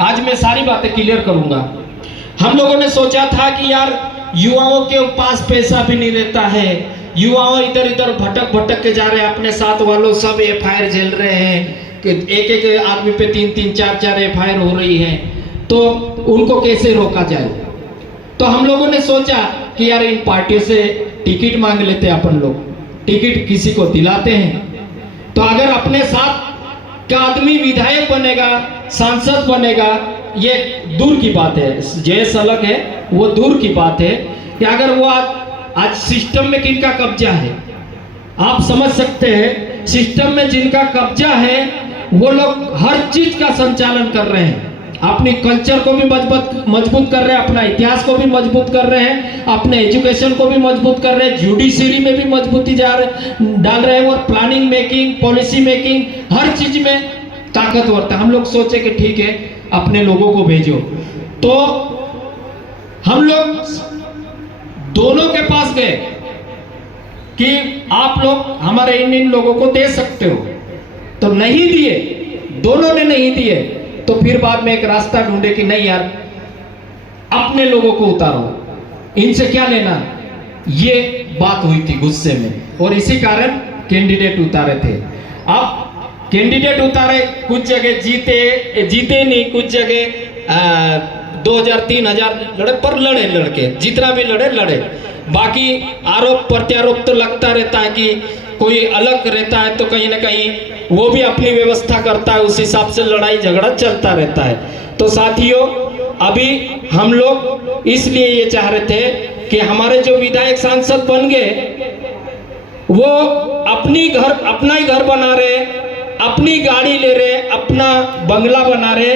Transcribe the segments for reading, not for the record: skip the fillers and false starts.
आज मैं सारी बातें क्लियर करूंगा। हम लोगों ने सोचा था कि यार युवाओं के पास पैसा भी नहीं रहता है, युवाओं इधर इधर भटक भटक के जा रहे हैं, अपने साथ वालों सब एफआईआर झेल रहे हैं कि एक एक आदमी पे 3-3 4-4 एफआईआर हो रही है, तो उनको कैसे रोका जाए। तो हम लोगों ने सोचा कि यार इन पार्टियों से टिकट मांग लेते हैं, अपन लोग टिकट किसी को दिलाते हैं, तो अगर अपने साथ का आदमी विधायक बनेगा, सांसद बनेगा, ये दूर की बात है, जैस अलग है वो दूर की बात है कि अगर वो आज सिस्टम में किनका कब्जा है, आप समझ सकते हैं। सिस्टम में जिनका कब्जा है वो लोग हर चीज का संचालन कर रहे हैं, अपनी कल्चर को भी मजबूत कर रहे हैं, अपना इतिहास को भी मजबूत कर रहे हैं, अपने एजुकेशन को भी मजबूत कर रहे हैं, जुडिशरी में भी मजबूती डाल रहे हैं, और प्लानिंग मेकिंग, पॉलिसी मेकिंग, हर चीज में ताकतवर था। हम लोग सोचे कि ठीक है अपने लोगों को भेजो, तो हम लोग दोनों के पास गए कि आप लोग हमारे इन लोगों को दे सकते हो, तो नहीं दिए, दोनों ने नहीं दिए। तो फिर बाद में एक रास्ता ढूंढे कि नहीं यार अपने लोगों को उतारो, इनसे क्या लेना, ये बात हुई थी गुस्से में, और इसी कारण कैंडिडेट उतारे थे। अब कैंडिडेट उतारे, कुछ जगह जीते नहीं, कुछ जगह 2000-3000 लड़े, पर लड़े लड़के, जितना भी लड़े। बाकी आरोप प्रत्यारोप तो लगता रहता है कि कोई अलग रहता है तो कहीं ना कहीं वो भी अपनी व्यवस्था करता है, उस हिसाब से लड़ाई झगड़ा चलता रहता है। तो साथियों, अभी हम लोग इसलिए ये चाह रहे थे कि हमारे जो विधायक सांसद बन गए वो अपना ही घर बना रहे, अपनी गाड़ी ले रहे, अपना बंगला बना रहे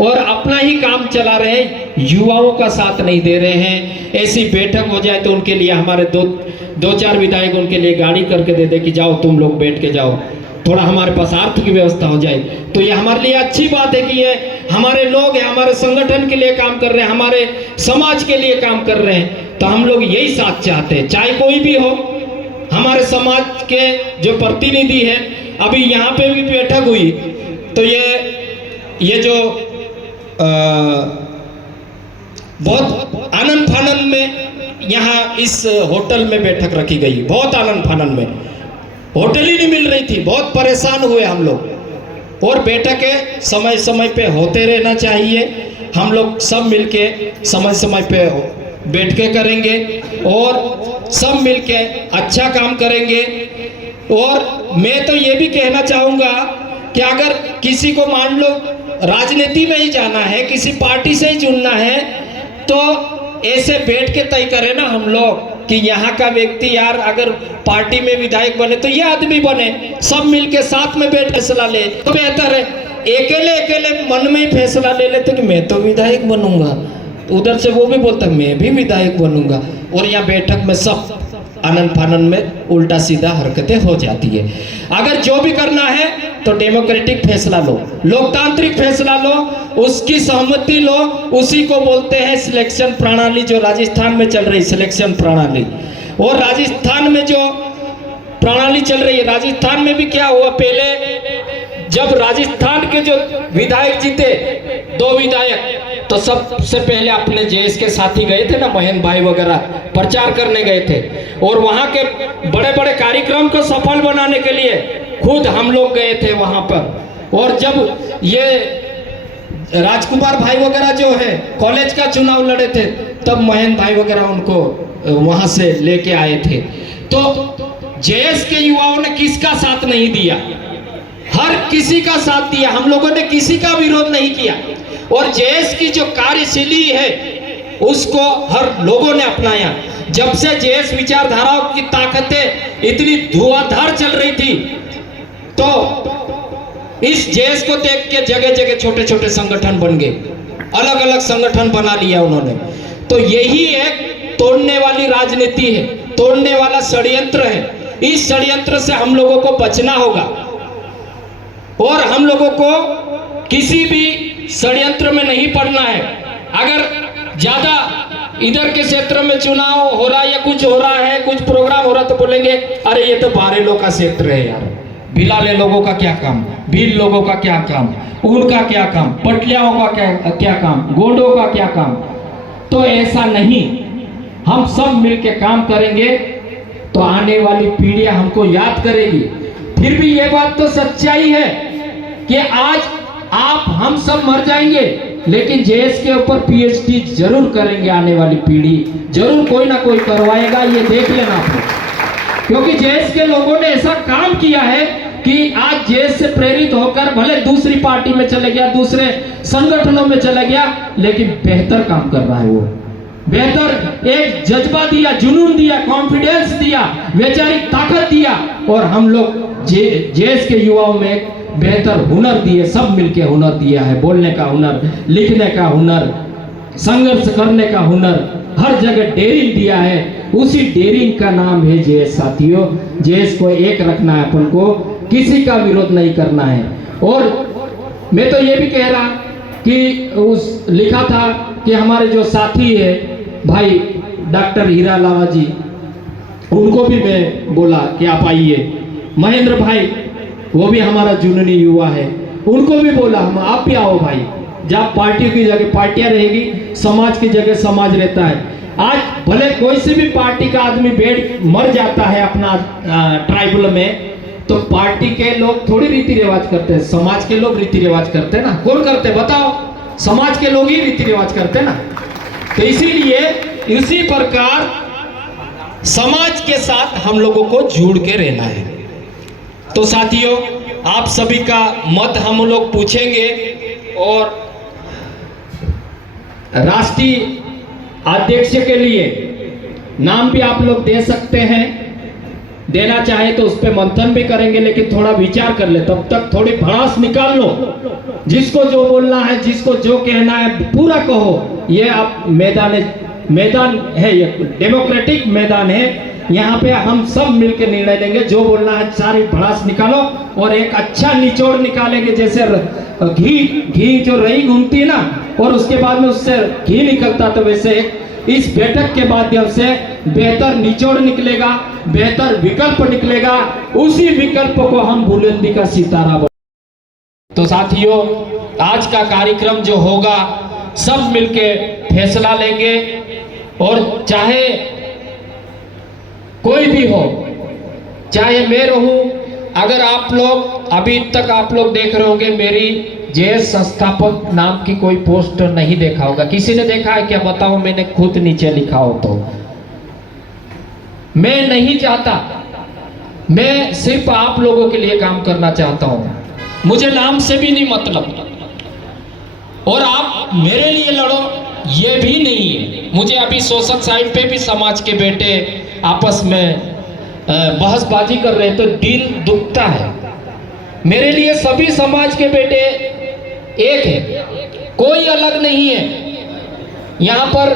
और अपना ही काम चला रहे, युवाओं का साथ नहीं दे रहे हैं। ऐसी बैठक हो जाए तो उनके लिए हमारे दो चार विधायक उनके लिए गाड़ी करके दे दे कि जाओ तुम लोग बैठ के जाओ, थोड़ा हमारे पास अर्थ की व्यवस्था हो जाए, तो ये हमारे लिए अच्छी बात है कि ये हमारे लोग हैं, हमारे संगठन के लिए काम कर रहे हैं, हमारे समाज के लिए काम कर रहे हैं। तो हम लोग यही साथ चाहते हैं, चाहे कोई भी हो, हमारे समाज के जो प्रतिनिधि है। अभी यहाँ पे भी बैठक हुई, तो ये जो बहुत आनंद फानंद में यहाँ इस होटल में बैठक रखी गई, बहुत आनंद फानंद में, होटल ही नहीं मिल रही थी, बहुत परेशान हुए हम लोग। और बैठकें समय समय पे होते रहना चाहिए, हम लोग सब मिलके समय समय पे बैठ के करेंगे और सब मिलके अच्छा काम करेंगे। और मैं तो ये भी कहना चाहूँगा कि अगर किसी को मान लो राजनीति में ही जाना है, किसी पार्टी से ही चुनना है, तो ऐसे बैठ के तय करें ना हम लोग कि यहाँ का व्यक्ति यार अगर पार्टी में विधायक बने तो ये आदमी बने, सब मिलके साथ में बैठ फैसला ले तो बेहतर है। अकेले मन में ही फैसला ले लेते कि मैं तो विधायक बनूंगा, उधर से वो भी बोलता मैं भी विधायक बनूंगा, और यहाँ बैठक में सब आनंद फानंद में उल्टा सीधा हरकतें हो जाती है। अगर जो भी करना है तो डेमोक्रेटिक फैसला लो, लोकतांत्रिक फैसला लो, उसकी सहमति लो, उसी को बोलते हैं सिलेक्शन प्रणाली, जो राजस्थान में चल रही सिलेक्शन प्रणाली। और राजस्थान में जो प्रणाली चल रही है, राजस्थान में भी क्या हुआ, पहले जब राजस्थान के जो विधायक जीते 2 विधायक, तो सबसे पहले अपने जेएस के साथी गए थे ना, महेंद्र भाई वगैरह प्रचार करने गए थे, और वहां के बड़े बड़े कार्यक्रम को सफल बनाने के लिए खुद हम लोग गए थे वहां पर। और जब ये राजकुमार भाई वगैरह जो है कॉलेज का चुनाव लड़े थे, तब महेंद्र भाई वगैरह उनको वहां से लेके आए थे। तो जेएस के युवाओं ने किसका साथ नहीं दिया, हर किसी का साथ दिया, हम लोगों ने किसी का विरोध नहीं किया। और जेएस की जो कार्यशैली है उसको हर लोगों ने अपनाया। जब से जेएस विचारधाराओं की ताकतें इतनी धुआंधार चल रही थी, तो इस जेएस को देख के जगह जगह छोटे छोटे संगठन बन गए, अलग अलग संगठन बना लिया उन्होंने। तो यही एक तोड़ने वाली राजनीति है, तोड़ने वाला षड्यंत्र है। इस षड्यंत्र से हम लोगों को बचना होगा, और हम लोगों को किसी भी षड्यंत्र में नहीं पड़ना है। अगर ज्यादा इधर के क्षेत्र में चुनाव हो रहा है या कुछ हो रहा है, कुछ प्रोग्राम हो रहा है, तो बोलेंगे अरे ये तो बारेलो का क्षेत्र है यार, भिलाले लोगों का क्या काम, भील लोगों का क्या काम, उनका क्या काम, पटलियाओं का क्या काम, गोंडों का क्या काम। तो ऐसा नहीं, हम सब मिलके काम करेंगे तो आने वाली पीढ़ियां हमको याद करेगी। फिर भी ये बात तो सच्चाई है कि आज आप हम सब मर जाएंगे, लेकिन जेएस के ऊपर पीएचडी जरूर करेंगे आने वाली पीढ़ी, जरूर कोई ना कोई करवाएगा, ये देख लेना आप लोग। क्योंकि जेएस के लोगों ने ऐसा काम किया है कि आज जेएस से प्रेरित होकर भले दूसरी पार्टी में चले गया, दूसरे संगठनों में चले गया, लेकिन बेहतर काम कर रहा है। वो बेहतर एक जज्बा दिया, जुनून दिया, कॉन्फिडेंस दिया, वैचारिक ताकत दिया, और हम लोग जेएस के युवाओं में एक बेहतर हुनर दिए, सब मिलके हुनर दिया है। बोलने का हुनर, लिखने का हुनर, संघर्ष करने का हुनर, हर जगह डेयरिंग दिया है। उसी डेयरिंग का नाम है जेएस। साथियों, जेएस को एक रखना है, अपन को किसी का विरोध नहीं करना है। और मैं तो ये भी कह रहा कि उस लिखा था कि हमारे जो साथी है भाई डॉक्टर हीरा लावा जी, उनको भी मैं बोला कि आप आइए। महेंद्र भाई, वो भी हमारा जुनूनी युवा है, उनको भी बोला हम आप भी आओ भाई। जब पार्टियों की जगह पार्टियां रहेगी, समाज की जगह समाज रहता है। आज भले कोई से भी पार्टी का आदमी बैठ मर जाता है अपना ट्राइबल में, तो पार्टी के लोग थोड़ी रीति रिवाज करते हैं, समाज के लोग रीति रिवाज करते हैं ना। कौन करते बताओ? समाज के लोग ही रीति रिवाज करते हैं ना। तो इसीलिए इसी प्रकार समाज के साथ हम लोगों को जुड़ के रहना है। तो साथियों, आप सभी का मत हम लोग पूछेंगे, और राष्ट्रीय अध्यक्ष के लिए नाम भी आप लोग दे सकते हैं, देना चाहे तो उस पर मंथन भी करेंगे, लेकिन थोड़ा विचार कर ले। तब तक थोड़ी भड़ास निकाल लो, जिसको जो बोलना है, जिसको जो कहना है पूरा कहो। ये आप मैदान है, ये डेमोक्रेटिक मैदान है, यहाँ पे हम सब मिलकर निर्णय लेंगे। जो बोलना है सारी भड़ास निकालो और एक अच्छा निचोड़ निकालेंगे। जैसे घी जो रही घूमती है ना, और उसके बाद में उससे घी निकलता, तो वैसे इस बैठक के माध्यम से बेहतर निचोड़ निकलेगा, बेहतर विकल्प निकलेगा। उसी विकल्प को हम बुलंदी का सितारा। तो साथियों, आज का कार्यक्रम जो होगा, सब मिलके फैसला लेंगे, और चाहे कोई भी हो, चाहे मैं रहूं, अगर आप लोग अभी तक आप लोग देख रहे होंगे, मेरी जेएस संस्थापक नाम की कोई पोस्ट नहीं देखा होगा। किसी ने देखा है क्या? बताओ, मैंने खुद नीचे लिखा हो तो। मैं नहीं चाहता, मैं सिर्फ आप लोगों के लिए काम करना चाहता हूं। मुझे नाम से भी नहीं मतलब, और आप मेरे लिए लड़ो ये भी नहीं है। मुझे अभी सोशल साइड पे भी समाज के बेटे आपस में बहसबाजी कर रहे हैं तो दिल दुखता है। मेरे लिए सभी समाज के बेटे एक है, कोई अलग नहीं है। यहाँ पर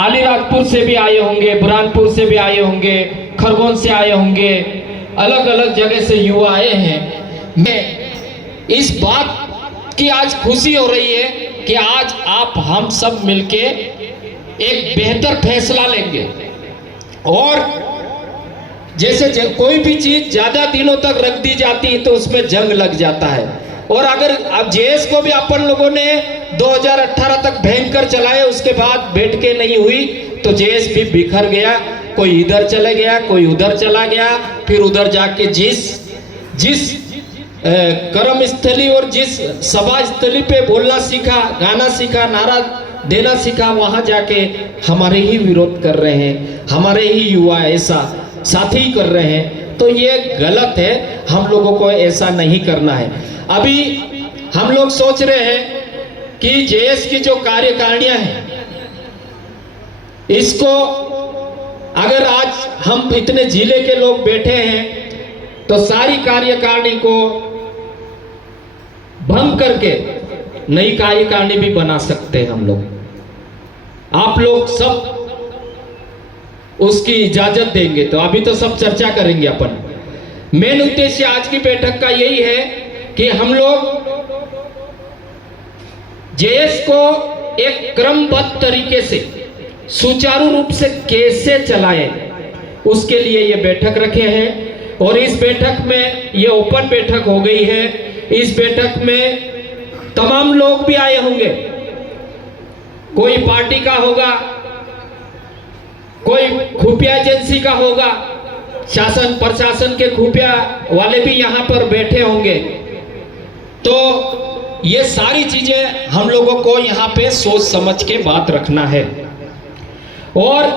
अलीराजपुर से भी आए होंगे, बुरहानपुर से भी आए होंगे, खरगोन से आए होंगे, अलग अलग जगह से युवा आए हैं। मैं इस बात की आज खुशी हो रही है कि आज आप हम सब मिलके एक बेहतर फैसला लेंगे। और जैसे कोई भी चीज ज्यादा दिनों तक रख दी जाती है तो उसमें जंग लग जाता है। और अगर अब जेएस को भी अपन लोगों ने 2018 तक भयंकर चलाए, उसके बाद बैठ के नहीं हुई, तो जेएस भी बिखर गया। कोई इधर चले गया, कोई उधर चला गया, फिर उधर जाके जिस कर्म स्थली और जिस सभा स्थली पे बोलना सीखा, गाना सीखा, नारा देना सीखा, वहां जाके हमारे ही विरोध कर रहे हैं, हमारे ही युवा ऐसा साथी कर रहे हैं। तो ये गलत है, हम लोगों को ऐसा नहीं करना है। अभी हम लोग सोच रहे हैं कि जेएस की जो कार्यकारिणियां हैं, इसको अगर आज हम इतने जिले के लोग बैठे हैं तो सारी कार्यकारिणी को भंग करके नई कार्यकारिणी भी बना सकते हैं हम लोग। आप लोग सब उसकी इजाजत देंगे तो अभी तो सब चर्चा करेंगे अपन। मेन उद्देश्य आज की बैठक का यही है कि हम लोग जेएस को एक क्रमबद्ध तरीके से सुचारू रूप से कैसे चलाएं, उसके लिए ये बैठक रखे हैं। और इस बैठक में ये ओपन बैठक हो गई है। इस बैठक में तमाम लोग भी आए होंगे, कोई पार्टी का होगा, कोई खुफिया एजेंसी का होगा, शासन प्रशासन के खुफिया वाले भी यहाँ पर बैठे होंगे। तो ये सारी चीजें हम लोगों को यहाँ पे सोच समझ के बात रखना है। और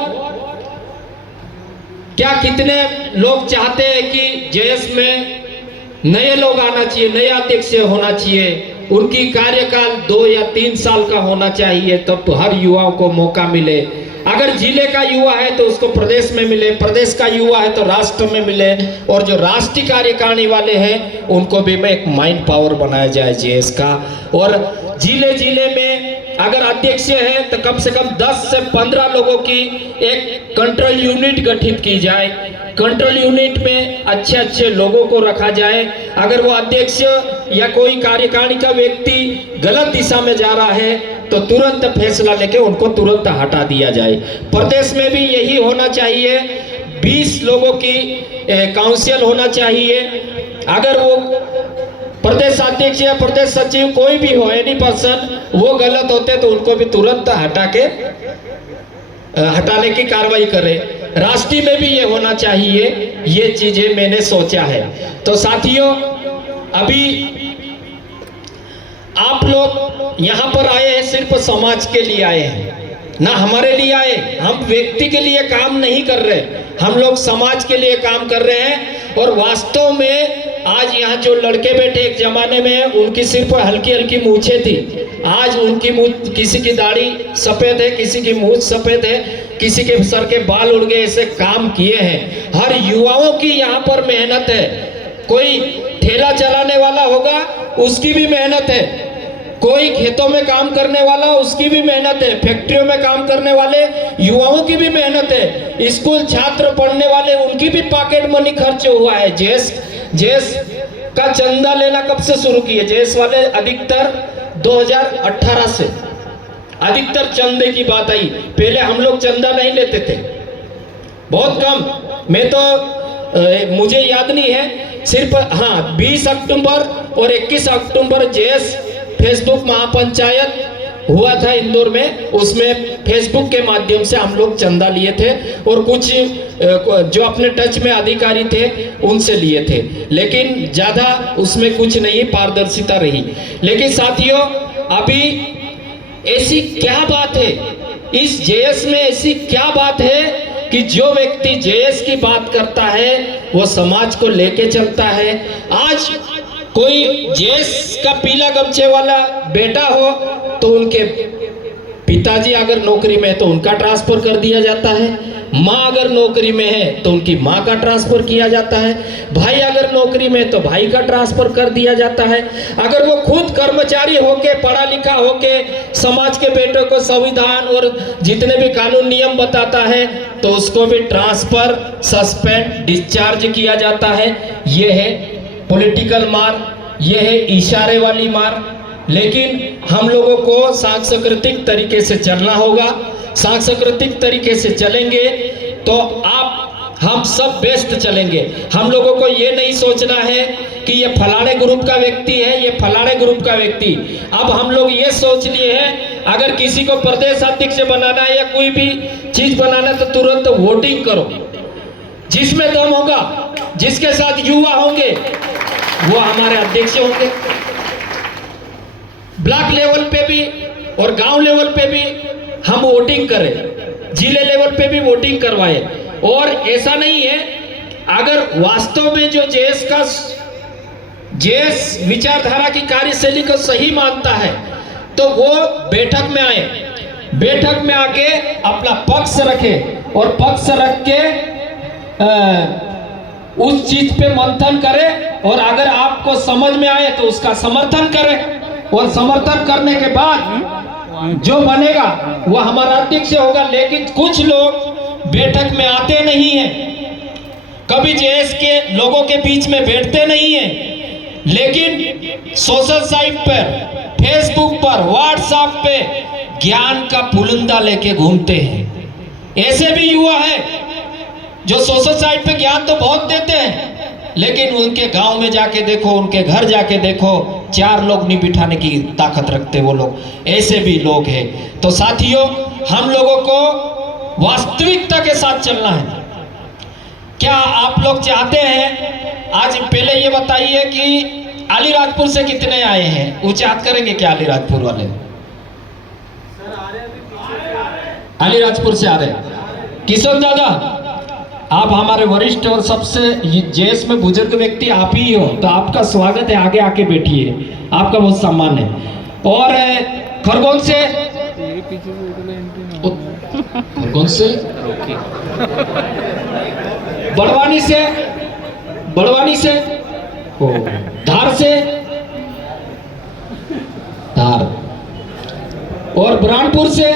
क्या कितने लोग चाहते हैं कि जेएस में नए लोग आना चाहिए, नया अध्यक्ष होना चाहिए, उनकी कार्यकाल 2 या 3 साल का होना चाहिए, तब तो हर युवाओं को मौका मिले। अगर जिले का युवा है तो उसको प्रदेश में मिले, प्रदेश का युवा है तो राष्ट्र में मिले, और जो राष्ट्रीय कार्यकारिणी वाले हैं उनको भी में एक माइंड पावर बनाया जाए जेएस का। और जिले जिले में अगर अध्यक्ष है तो कम से कम 10 से 15 लोगों की एक कंट्रोल यूनिट गठित की जाए। कंट्रोल यूनिट में अच्छे अच्छे लोगों को रखा जाए। अगर वो अध्यक्ष या कोई कार्यकारिणी का व्यक्ति गलत दिशा में जा रहा है तो तुरंत फैसला लेके उनको तुरंत हटा दिया जाए। प्रदेश में भी यही होना चाहिए। 20 लोगों की काउंसिल होना चाहिए। अगर वो प्रदेश अध्यक्ष या प्रदेश सचिव कोई भी हो, एनी पर्सन, वो गलत होते तो उनको भी तुरंत हटाने की कार्रवाई करे। राष्ट्रीय में भी ये होना चाहिए। ये चीजें मैंने सोचा है। तो साथियों, अभी आप लोग यहाँ पर आए हैं सिर्फ समाज के लिए आए हैं, ना हमारे लिए आए। हम व्यक्ति के लिए काम नहीं कर रहे, हम लोग समाज के लिए काम कर रहे हैं। और वास्तव में आज यहाँ जो लड़के बैठे एक जमाने में उनकी सिर्फ हल्की हल्की मूछें थी, आज उनकी मूछ, किसी की दाढ़ी सफेद है, किसी की मूछ सफेद है, किसी के सर के बाल उड़ गए, ऐसे काम किए हैं। हर युवाओं की यहाँ पर मेहनत है। कोई ठेला चलाने वाला होगा उसकी भी मेहनत है, कोई खेतों में काम करने वाला उसकी भी मेहनत है, फैक्ट्रियों में काम करने वाले युवाओं की भी मेहनत है, स्कूल छात्र पढ़ने वाले उनकी भी पॉकेट मनी खर्च हुआ है। जेएस का चंदा लेना कब से शुरू किए? जेएस वाले अधिकतर 2018 से अधिकतर चंदे की बात आई। पहले हम लोग चंदा नहीं लेते थे, बहुत कम। मैं तो मुझे याद नहीं है, सिर्फ हाँ 20 अक्टूबर और 21 अक्टूबर जेएस फेसबुक महापंचायत हुआ था इंदौर में, उसमें फेसबुक के माध्यम से हम लोग चंदा लिए थे और कुछ जो अपने टच में अधिकारी थे उनसे लिए थे, लेकिन ज़्यादा उसमें कुछ नहीं पारदर्शिता रही। लेकिन साथियों, अभी ऐसी क्या बात है इस जेएस में, ऐसी क्या बात है कि जो व्यक्ति जेएस की बात करता है वो समाज को लेके चलता है। आज कोई जेएस का पीला गमछे वाला बेटा हो तो उनके पिताजी अगर नौकरी में है तो उनका ट्रांसफर कर दिया जाता है, माँ अगर नौकरी में है तो उनकी माँ का ट्रांसफर किया जाता है, भाई अगर नौकरी में है तो भाई का ट्रांसफर कर दिया जाता है। अगर वो खुद कर्मचारी होके पढ़ा लिखा होके समाज के बेटों को संविधान और जितने भी कानून नियम बताता है तो उसको भी ट्रांसफर, सस्पेंड, डिस्चार्ज किया जाता है। ये है पॉलिटिकल मार, ये है इशारे वाली मार। लेकिन हम लोगों को सांस्कृतिक तरीके से चलना होगा। सांस्कृतिक तरीके से चलेंगे तो हम सब बेस्ट चलेंगे। हम लोगों को ये नहीं सोचना है कि ये फलाने ग्रुप का व्यक्ति है, ये फलाने ग्रुप का व्यक्ति। अब हम लोग ये सोच लिए हैं अगर किसी को प्रदेश अध्यक्ष बनाना है या कोई भी चीज बनाना है तो तुरंत वोटिंग करो। जिसमें दम होगा, जिसके साथ युवा होंगे वो हमारे अध्यक्ष होंगे। ब्लॉक लेवल पे भी और गांव लेवल पे भी हम वोटिंग करें, जिले लेवल पे भी वोटिंग करवाएं। और ऐसा नहीं है, अगर वास्तव में जो जेएस विचारधारा की कार्यशैली को सही मानता है तो वो बैठक में आए, बैठक में आके अपना पक्ष रखे और पक्ष रख के उस चीज पे मंथन करे और अगर आपको समझ में आए तो उसका समर्थन करें। और समर्थन करने के बाद जो बनेगा वो हमारा अध्यक्ष होगा। लेकिन कुछ लोग बैठक में आते नहीं हैं, कभी जेएस के लोगों के बीच में बैठते नहीं हैं, लेकिन सोशल साइट पर, फेसबुक पर, व्हाट्सएप पे ज्ञान का पुलिंदा लेके घूमते हैं। ऐसे भी युवा है जो सोशल साइट पे ज्ञान तो बहुत देते हैं लेकिन उनके गांव में जाके देखो, उनके घर जाके देखो, 4 लोग नहीं बिठाने की ताकत रखते वो लोग, ऐसे भी लोग हैं। तो साथियों, हम लोगों को वास्तविकता के साथ चलना है। क्या आप लोग चाहते हैं, आज पहले ये बताइए कि अलीराजपुर से कितने आए हैं? उच्चात करेंगे क्या अलीराजपुर वाले? अलीराजपुर से आ रहे हैं। किशोर दादा, आप हमारे वरिष्ठ और सबसे जेएस में बुजुर्ग व्यक्ति आप ही हो, तो आपका स्वागत है, आगे आके बैठिए, आपका बहुत सम्मान है। और खरगोन से, खरगोन से, बड़वानी से, बड़वानी से, धार से, धार, और बुरहानपुर से,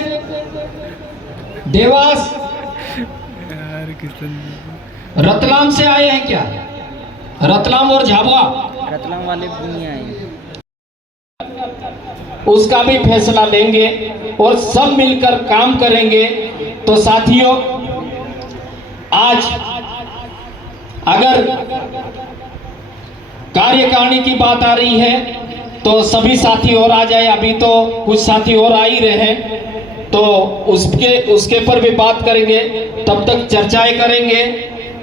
देवास, रतलाम से आए हैं क्या? रतलाम और झाबुआ? रतलाम वाले नहीं आए, उसका भी फैसला लेंगे और सब मिलकर काम करेंगे। तो साथियों, आज अगर कार्यकारिणी की बात आ रही है तो सभी साथी और आ जाए, अभी तो कुछ साथी और आ ही रहे हैं, तो उसके पर भी बात करेंगे, तब तक चर्चाएं करेंगे।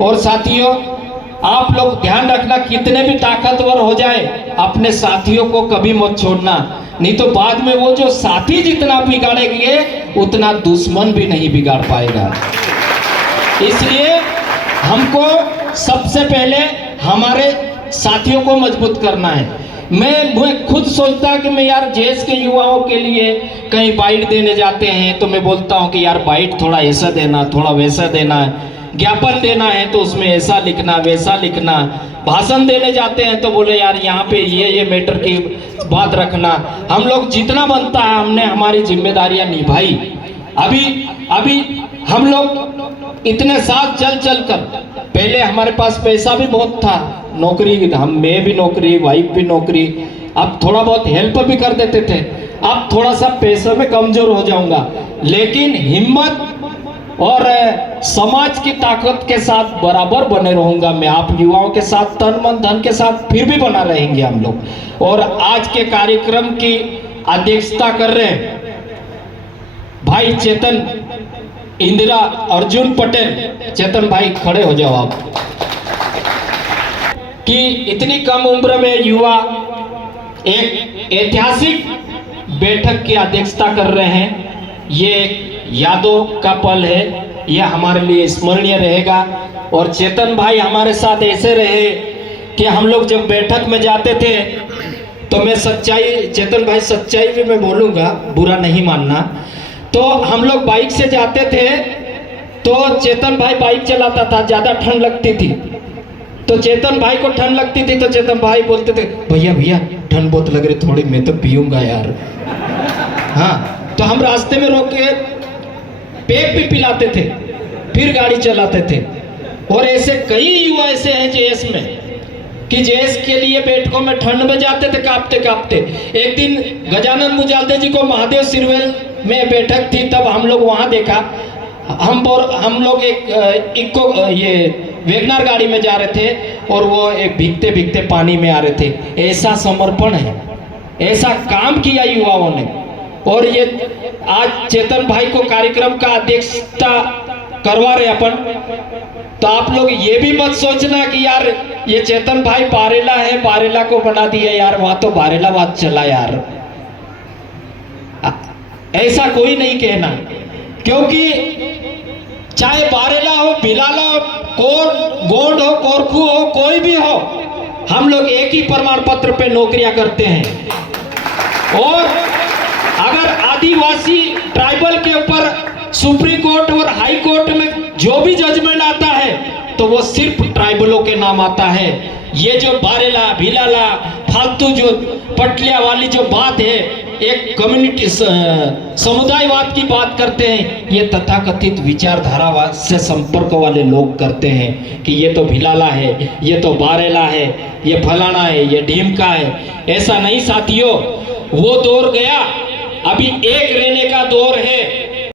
और साथियों, आप लोग ध्यान रखना, कितने भी ताकतवर हो जाए, अपने साथियों को कभी मत छोड़ना, नहीं तो बाद में वो जो साथी जितना बिगाड़ेंगे उतना दुश्मन भी नहीं बिगाड़ पाएगा। इसलिए हमको सबसे पहले हमारे साथियों को मजबूत करना है। मैं खुद सोचता कि मैं यार जेएस के युवाओं के लिए कहीं बाइट देने जाते हैं तो मैं बोलता हूं कि यार बाइट थोड़ा ऐसा देना, थोड़ा वैसा देना, ज्ञापन देना है तो उसमें ऐसा लिखना वैसा लिखना, भाषण देने जाते हैं तो बोले यार यहाँ पे ये मैटर की बात रखना। हम लोग जितना बनता है हमने हमारी जिम्मेदारियां निभाई। अभी हम लोग इतने साल चल कर, पहले हमारे पास पैसा भी बहुत था, नौकरी, मैं भी नौकरी, वाइफ भी नौकरी, अब थोड़ा बहुत हेल्प भी कर देते थे, अब थोड़ा सा पैसे में कमजोर हो जाऊंगा, लेकिन हिम्मत और समाज की ताकत के साथ बराबर बने रहूंगा मैं। आप युवाओं के साथ तन मन धन के साथ फिर भी बना रहेंगे हम लोग। और आज के कार्यक्रम की अध्यक्षता कर रहे हैं भाई चेतन इंदिरा अर्जुन पटेल। चेतन भाई खड़े हो जाओ आप। कि इतनी कम उम्र में युवा एक ऐतिहासिक बैठक की अध्यक्षता कर रहे हैं, ये यादों का पल है, ये हमारे लिए स्मरणीय रहेगा। और चेतन भाई हमारे साथ ऐसे रहे कि हम लोग जब बैठक में जाते थे तो मैं सच्चाई, चेतन भाई सच्चाई भी मैं बोलूँगा, बुरा नहीं मानना, तो हम लोग बाइक से जाते थे तो चेतन भाई बाइक चलाता था, ज़्यादा ठंड लगती थी तो चेतन भाई को ठंड लगती थी तो चेतन भाई बोलते थे भैया भैया ठंड बहुत लग रही, थोड़ी मैं तो पीऊँगा यार। हाँ, तो हम रास्ते में रोक के पेप भी पिलाते थे, फिर गाड़ी चलाते थे। और ऐसे कई युवा ऐसे हैं जेएस में कि जेएस के लिए बैठकों में ठंड में जाते थे कांपते कांपते। एक दिन गजानन मुजालदे जी को महादेव सिरवेल में बैठक थी, तब हम लोग वहाँ देखा, हम लोग एक ये वेगनार गाड़ी में जा रहे थे और वो एक भीगते भीगते पानी में आ रहे थे। ऐसा समर्पण है, ऐसा काम किया युवाओं ने। और ये आज चेतन भाई को कार्यक्रम का अध्यक्षता करवा रहे अपन, तो आप लोग ये भी मत सोचना कि यार ये चेतन भाई बारेला है, बारेला को बना दिया यार, वहां तो बारेला बात चला यार, ऐसा कोई नहीं कहना। क्योंकि चाहे बारेला हो, भिलाला हो, गोंड हो, कोरखू हो, कोई भी हो, हम लोग एक ही प्रमाण पत्र पे नौकरियां करते हैं। और अगर आदिवासी ट्राइबल के ऊपर सुप्रीम कोर्ट और हाई कोर्ट में जो भी जजमेंट आता है तो वो सिर्फ ट्राइबलों के नाम आता है। ये जो बारेला भिलाला फालतू जो पटलिया वाली जो बात है, एक कम्युनिटी समुदायवाद की बात करते हैं, ये तथाकथित विचारधारा से संपर्क वाले लोग करते हैं कि ये तो भिलाला है, ये तो बारेला है, ये फलाना है, ये ढीमका है। ऐसा नहीं साथियों, वो दौर गया, अभी एक रहने का दौर है।